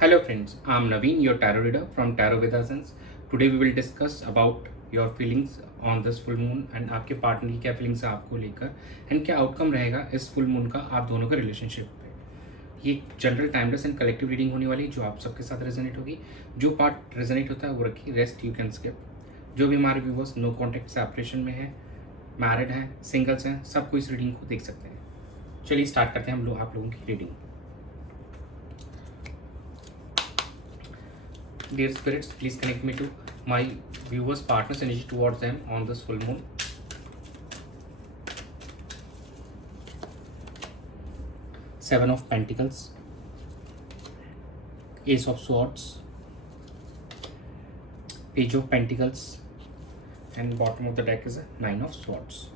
Hello friends, I am Naveen, your tarot reader from Tarot with Essence. Today we will discuss about your feelings on this full moon and आपके partner की क्या feelings है आपको लेकर and क्या outcome रहेगा इस full moon का आप दोनों के रिलेशनशिप पे। ये general timeless and collective reading होने वाली जो आप सबके साथ रेजोनेट होगी। जो पार्ट रेजोनेट होता है वो रखिए, रेस्ट यू कैन स्किप। जो भी हमारे व्यूवर्स नो कॉन्टेक्ट सेपरेशन में है, मैरिड हैं, सिंगल्स हैं, सबको इस रीडिंग को देख सकते हैं। चलिए स्टार्ट करते हैं हम लोग आप लोगों की reading. Dear spirits, please connect me to my viewers' partners energy towards them on this full moon. Seven of Pentacles, Ace of Swords, Page of Pentacles, and bottom of the deck is a Nine of Swords.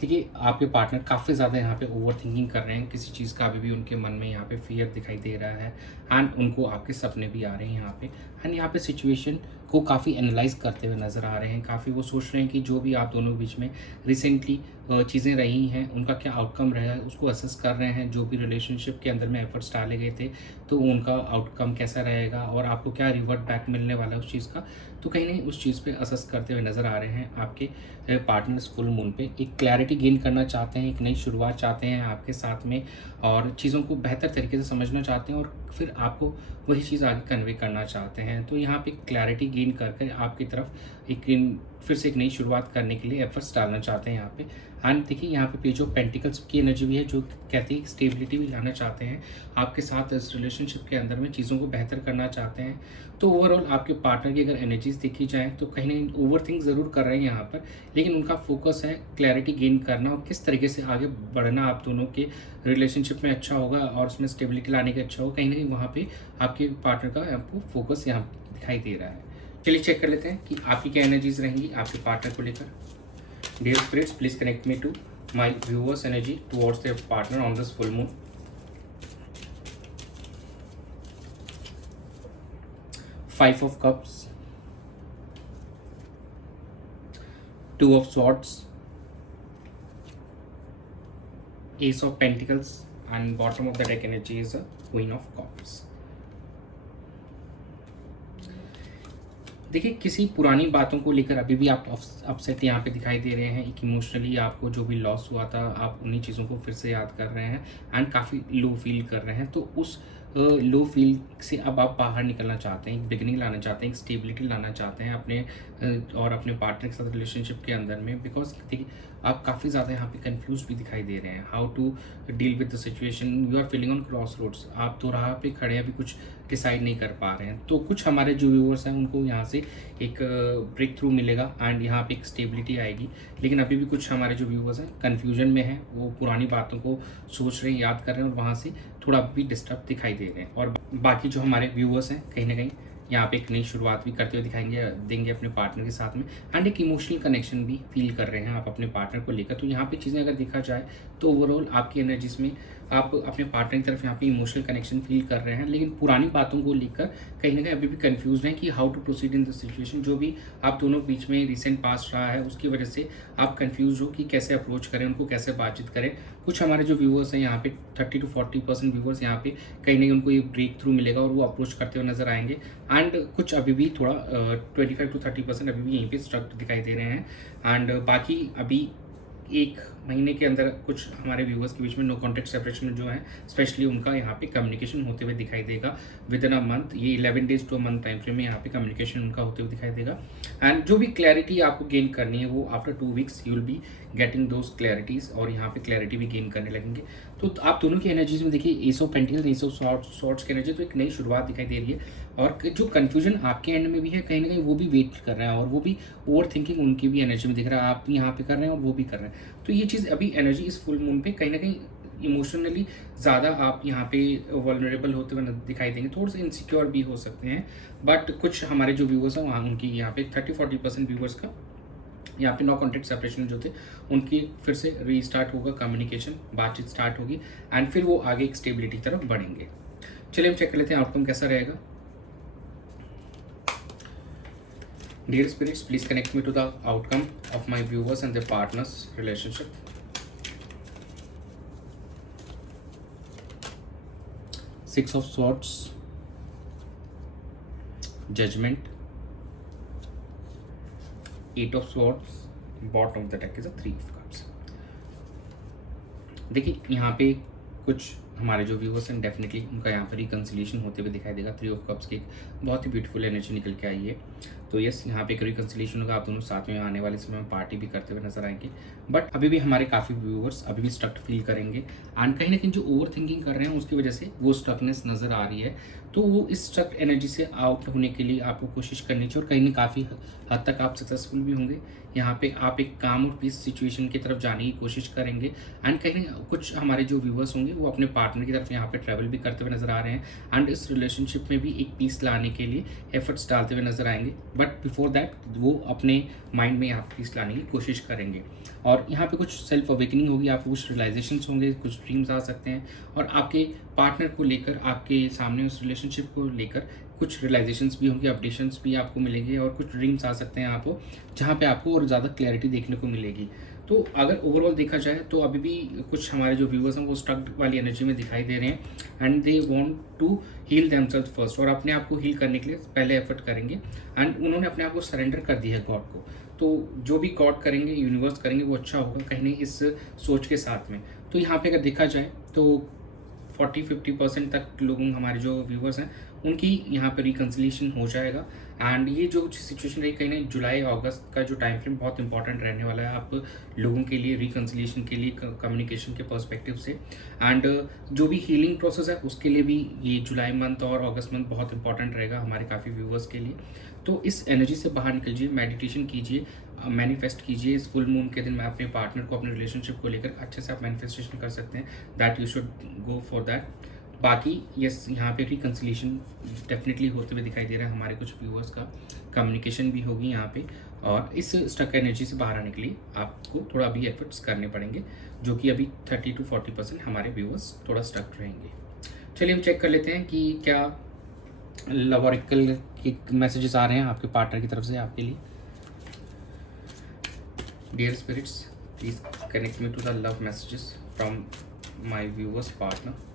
देखिए आपके partner काफ़ी ज़्यादा यहाँ पे over thinking कर रहे हैं, किसी चीज़ का अभी भी उनके मन में यहाँ पे फियर दिखाई दे रहा है एंड उनको आपके सपने भी आ रहे हैं यहाँ पे एंड यहाँ पे सिचुएशन को काफ़ी एनालाइज करते हुए नज़र आ रहे हैं। काफ़ी वो सोच रहे हैं कि जो भी आप दोनों के बीच में रिसेंटली चीज़ें रही हैं उनका क्या आउटकम रहा है, उसको असेस कर रहे हैं। जो भी रिलेशनशिप के अंदर में एफर्ट्स डाले गए थे तो उनका आउटकम कैसा रहेगा और आपको क्या रिवर्ट बैक मिलने वाला है उस चीज़ का, तो कहीं नहीं उस चीज़ पे असेस करते हुए नज़र आ रहे हैं। आपके पार्टनर्स फुल मून पे एक क्लैरिटी गेन करना चाहते हैं, एक नई शुरुआत चाहते हैं आपके साथ में और चीज़ों को बेहतर तरीके से समझना चाहते हैं और फिर आपको वही चीज़ आगे कन्वे करना चाहते हैं। तो यहाँ पे क्लैरिटी गेन करके आपकी तरफ एक फिर से एक नई शुरुआत करने के लिए एफर्ट्स डालना चाहते हैं यहाँ पे। एंड देखिए यहाँ पे पेज ऑफ पेंटिकल्स की एनर्जी भी है जो कहती है स्टेबिलिटी भी लाना चाहते हैं आपके साथ इस रिलेशनशिप के अंदर में, चीज़ों को बेहतर करना चाहते हैं। तो ओवरऑल आपके पार्टनर की अगर एनर्जीज देखी जाए तो कहीं ना कहीं ओवर थिंक ज़रूर कर रहे हैं यहाँ पर, लेकिन उनका फोकस है क्लैरिटी गेन करना और किस तरीके से आगे बढ़ना आप दोनों के रिलेशनशिप में अच्छा होगा और उसमें स्टेबिलिटी लाने का अच्छा होगा। कहीं ना कहीं वहाँ पे आपके पार्टनर का आपको फोकस यहाँ दिखाई दे रहा है। चलिए चेक कर लेते हैं कि आपकी क्या एनर्जीज रहेंगी आपके पार्टनर को लेकर। Dear spirits, please connect me to my viewers energy towards their partner on this full moon. Five of Cups, Two of Swords, Ace of Pentacles, and bottom of the deck energy is a Queen of Cups. देखिए किसी पुरानी बातों को लेकर अभी भी आप upset यहाँ पे दिखाई दे रहे हैं। एक इमोशनली आपको जो भी लॉस हुआ था आप उन्हीं चीज़ों को फिर से याद कर रहे हैं एंड काफ़ी लो फील कर रहे हैं। तो उस लो फील से अब आप बाहर निकलना चाहते हैं, एक बिगनिंग लाना चाहते हैं, एक स्टेबिलिटी लाना चाहते हैं अपने और अपने पार्टनर के साथ रिलेशनशिप के अंदर में। बिकॉज देखिए आप काफ़ी ज़्यादा यहाँ पे कंफ्यूज भी दिखाई दे रहे हैं how to deal with the situation. You are feeling on cross roads, आप तो राह पे खड़े अभी कुछ डिसाइड नहीं कर पा रहे हैं। तो कुछ हमारे जो व्यूअर्स हैं उनको यहाँ से एक ब्रेक थ्रू मिलेगा एंड यहाँ पे एक स्टेबिलिटी आएगी, लेकिन अभी भी कुछ हमारे जो व्यूअर्स हैं कन्फ्यूजन में हैं, वो पुरानी बातों को सोच रहे हैं, याद कर रहे हैं और वहाँ से थोड़ा भी डिस्टर्ब दिखाई दे रहे हैं। और बाकी जो हमारे व्यूअर्स हैं कहीं ना कहीं यहाँ पे एक नई शुरुआत भी करते हुए दिखाएंगे देंगे अपने पार्टनर के साथ में एंड एक इमोशनल कनेक्शन भी फील कर रहे हैं आप अपने पार्टनर को लेकर। तो यहाँ पे चीज़ें अगर देखा जाए तो ओवरऑल आपकी एनर्जीज में आप अपने पार्टनर की तरफ यहाँ पे इमोशनल कनेक्शन फील कर रहे हैं, लेकिन पुरानी बातों को लेकर कहीं ना कहीं अभी भी कंफ्यूज हैं कि how to proceed in the situation. जो भी आप दोनों बीच में रिसेंट पास्ट रहा है उसकी वजह से आप कंफ्यूज हो कि कैसे अप्रोच करें, उनको कैसे बातचीत करें। कुछ हमारे जो व्यूअर्स हैं यहाँ पे 30 to 40% व्यूअर्स यहाँ पे कहीं ना कहीं उनको ये ब्रेक थ्रू मिलेगा और वो अप्रोच करते हुए नजर आएंगे एंड कुछ अभी भी थोड़ा 25 to 30% अभी भी यहीं पे स्ट्रक दिखाई दे रहे हैं एंड बाकी अभी एक महीने के अंदर कुछ हमारे व्यूवर्स के बीच में नो कॉन्टेक्ट सेपरेशन जो है स्पेशली उनका यहाँ पे कम्युनिकेशन होते हुए दिखाई देगा विद इन अ मंथ। ये 11 days to a month time frame में यहाँ पे कम्युनिकेशन उनका होते हुए दिखाई देगा एंड जो भी क्लैरिटी आपको गेन करनी है वो after 2 weeks you will be getting those clarities और यहाँ पे क्लैरिटी भी गेन करने लगेंगे। तो आप दोनों की एनर्जीज में देखिए S of pentacles, S of swords की एनर्जी, तो एक नई शुरुआत दिखाई दे रही है और जो कन्फ्यूजन आपके एंड में भी है कहीं ना कहीं वो भी वेट कर रहे हैं और वो भी ओवर थिंकिंग उनकी भी एनर्जी में दिख रहा है, आप यहाँ पे कर रहे हैं और वो भी कर रहे हैं। तो ये चीज़ अभी एनर्जी इस फुल मून पे कहीं ना कहीं इमोशनली ज़्यादा आप यहाँ पे वल्नरेबल होते हुए दिखाई देंगे, थोड़े से इनसिक्योर भी हो सकते हैं। बट कुछ हमारे जो व्यूवर्स हैं वहाँ उनकी यहाँ पे 30-40% व्यूवर्स का यहाँ पे नो कॉन्टेक्ट सेपरेशन जो थे उनकी फिर से रीस्टार्ट होगा, कम्युनिकेशन बातचीत स्टार्ट होगी एंड फिर वो आगे एक स्टेबिलिटी की तरफ बढ़ेंगे। चलिए हम चेक कर लेते हैं आउटकम कैसा रहेगा। Dear spirits, please connect me to the outcome of my viewers and their partners relationship. 6 of swords, judgement, 8 of swords, bottom of the deck is a 3 of cups. देखिए यहाँ पे कुछ हमारे जो व्यूअर्स हैं डेफिनेटली उनका यहाँ पर रिकन्सिलिएशन होते हुए दिखाई देगा। 3 ऑफ कप्स की एक बहुत ही ब्यूटीफुल एनर्जी निकल के आई है। तो यस, यहाँ पे एक रिकन्सिलिएशन होगा, आप दोनों साथ में आने वाले समय में पार्टी भी करते हुए नजर आएंगे। बट अभी भी हमारे काफ़ी व्यूअर्स अभी भी स्टक फील करेंगे एंड कहीं ना कहीं जो ओवर थिंकिंग कर रहे हैं उसकी वजह से वो स्टकनेस नज़र आ रही है। तो वो इस स्टक एनर्जी से आउट होने के लिए आपको कोशिश करनी चाहिए और कहीं ना काफ़ी हद तक आप सक्सेसफुल भी होंगे। यहाँ पे आप एक काम और पीस सिचुएशन की तरफ जाने की कोशिश करेंगे एंड कहीं ना कुछ हमारे जो व्यूअर्स होंगे वो अपने पार्टनर की तरफ यहाँ पे ट्रैवल भी करते हुए नजर आ रहे हैं एंड इस रिलेशनशिप में भी एक पीस लाने के लिए एफर्ट्स डालते हुए नजर आएंगे। बट बिफोर दैट वो अपने माइंड में यहाँ पे पीस लाने की कोशिश करेंगे और यहाँ पे कुछ सेल्फ अवेकनिंग होगी, आपको कुछ रियलाइजेशंस होंगे, कुछ ड्रीम्स आ सकते हैं और आपके पार्टनर को लेकर, आपके सामने उस रिलेशनशिप को लेकर कुछ रियलाइजेशंस भी होंगे, अपडेशंस भी आपको मिलेंगे और कुछ ड्रीम्स आ सकते हैं आपको, जहाँ पे आपको और ज़्यादा क्लैरिटी देखने को मिलेगी। तो अगर ओवरऑल देखा जाए तो अभी भी कुछ हमारे जो व्यूअर्स हैं वो स्टक वाली एनर्जी में दिखाई दे रहे हैं and they want to heal themselves first, और अपने आप को हील करने के लिए पहले एफर्ट करेंगे एंड उन्होंने अपने आप को सरेंडर कर दिया है गॉड को। तो जो भी गॉड करेंगे, यूनिवर्स करेंगे, वो अच्छा होगा कहीं नहीं इस सोच के साथ में। तो यहाँ पे अगर देखा जाए तो 40-50% तक लोगों हमारे जो व्यूअर्स हैं उनकी यहाँ पर रिकन्सिलिएशन हो जाएगा एंड ये जो सिचुएशन रही कहीं ना जुलाई अगस्त का जो टाइम फ्रेम बहुत इंपॉर्टेंट रहने वाला है आप लोगों के लिए, रिकन्सिलिएशन के लिए, कम्युनिकेशन के पर्सपेक्टिव से एंड जो भी हीलिंग प्रोसेस है उसके लिए भी ये जुलाई मंथ और अगस्त मंथ बहुत इंपॉर्टेंट रहेगा हमारे काफ़ी व्यूअर्स के लिए। तो इस एनर्जी से बाहर निकलिए, मेडिटेशन कीजिए, मैनिफेस्ट कीजिए। इस फुल मून के दिन मैं अपने पार्टनर को, अपने रिलेशनशिप को लेकर अच्छे से आप मैनिफेस्टेशन कर सकते हैं, that you should go for that. बाकी यस, यहाँ पे रिकन्सिलिएशन डेफिनेटली होते हुए दिखाई दे रहा है हमारे कुछ व्यूअर्स का, कम्युनिकेशन भी होगी यहाँ पे और इस स्टक एनर्जी से बाहर आने के लिए आपको थोड़ा अभी एफर्ट्स करने पड़ेंगे, जो कि अभी 30-40% हमारे व्यूअर्स थोड़ा स्टक रहेंगे। चलिए हम चेक कर लेते हैं कि क्या लव ऑरेकल के मैसेजेस आ रहे हैं आपके पार्टनर की तरफ से आपके लिए। Dear spirits, please connect me to the love messages from my viewers partner.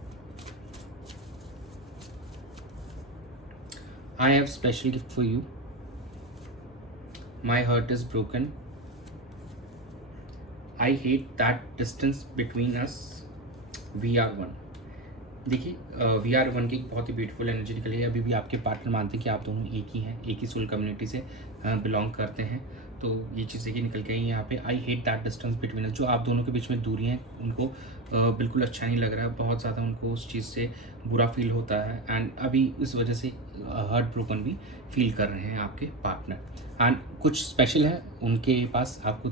I have special gift for you. My heart is broken. I hate that distance between us. We are one. देखिए we are one की एक बहुत ही beautiful energy निकली है। अभी भी आपके partner मानते हैं कि आप दोनों एक ही हैं, एक ही सोल कम्युनिटी से बिलोंग करते हैं। तो ये चीज़ें की निकल के आई यहाँ पे। I hate that distance between us, जो आप दोनों के बीच में दूरी हैं उनको बिल्कुल अच्छा नहीं लग रहा है, बहुत ज़्यादा उनको उस चीज़ से बुरा फील होता है एंड अभी इस वजह से हार्ट ब्रोकन भी फील कर रहे हैं आपके पार्टनर एंड कुछ स्पेशल है उनके पास आपको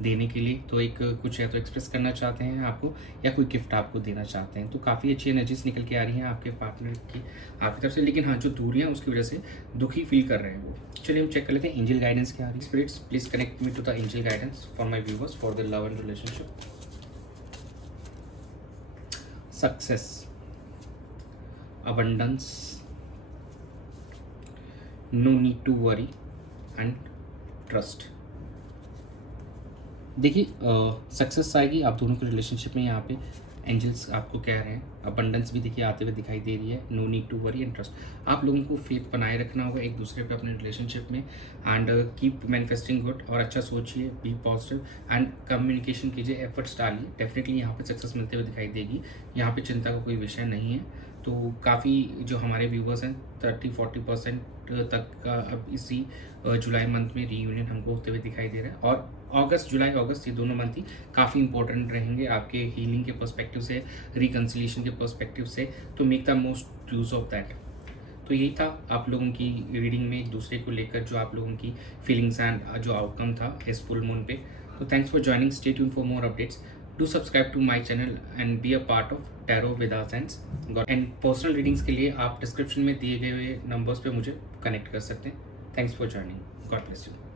देने के लिए। तो एक कुछ है तो एक्सप्रेस करना चाहते हैं आपको या कोई गिफ्ट आपको देना चाहते हैं। तो काफ़ी अच्छी एनर्जीज निकल के आ रही हैं आपके पार्टनर की आपकी तरफ से, लेकिन हाँ जो दूरियां उसकी वजह से दुखी फील कर रहे हैं वो। चलिए हम चेक कर लेते हैं एंजल गाइडेंस क्या आ रही है। Spirits please connect me to the angel guidance for my viewers for the love and relationship. Success, abundance, no need to worry and trust। देखिए सक्सेस आएगी आप दोनों के रिलेशनशिप में। यहाँ पे एंजल्स आपको कह रहे हैं, अबंडेंस भी देखिए आते हुए दिखाई दे रही है, no need to worry and trust. आप लोगों को फेथ बनाए रखना होगा एक दूसरे पे अपने रिलेशनशिप में एंड कीप मैनिफेस्टिंग गुड, और अच्छा सोचिए, बी पॉजिटिव एंड कम्युनिकेशन कीजिए, एफर्ट्स डालिए, डेफिनेटली यहाँ पे सक्सेस मिलते हुए दिखाई देगी। यहाँ पे चिंता का कोई विषय नहीं है। तो काफ़ी जो हमारे व्यूवर्स हैं 30-40% तक का अब इसी जुलाई मंथ में रीयूनियन हमको होते हुए दिखाई दे रहा है, और जुलाई अगस्त ये दोनों मंथ ही काफ़ी इंपॉर्टेंट रहेंगे आपके हीलिंग के पर्सपेक्टिव से, रिकन्सिलिएशन के पर्सपेक्टिव से। तो make the most use of that. तो यही था आप लोगों की रीडिंग में एक दूसरे को लेकर जो आप लोगों की फीलिंग्स एंड जो आउटकम था इस फुल मून पे। तो thanks for joining, stay tuned for more updates, do subscribe to my channel and be a part of tarot with science. And personal readings के लिए आप डिस्क्रिप्शन में दिए गए नंबर्स पे मुझे कनेक्ट कर सकते हैं। Thanks for joining, God bless you.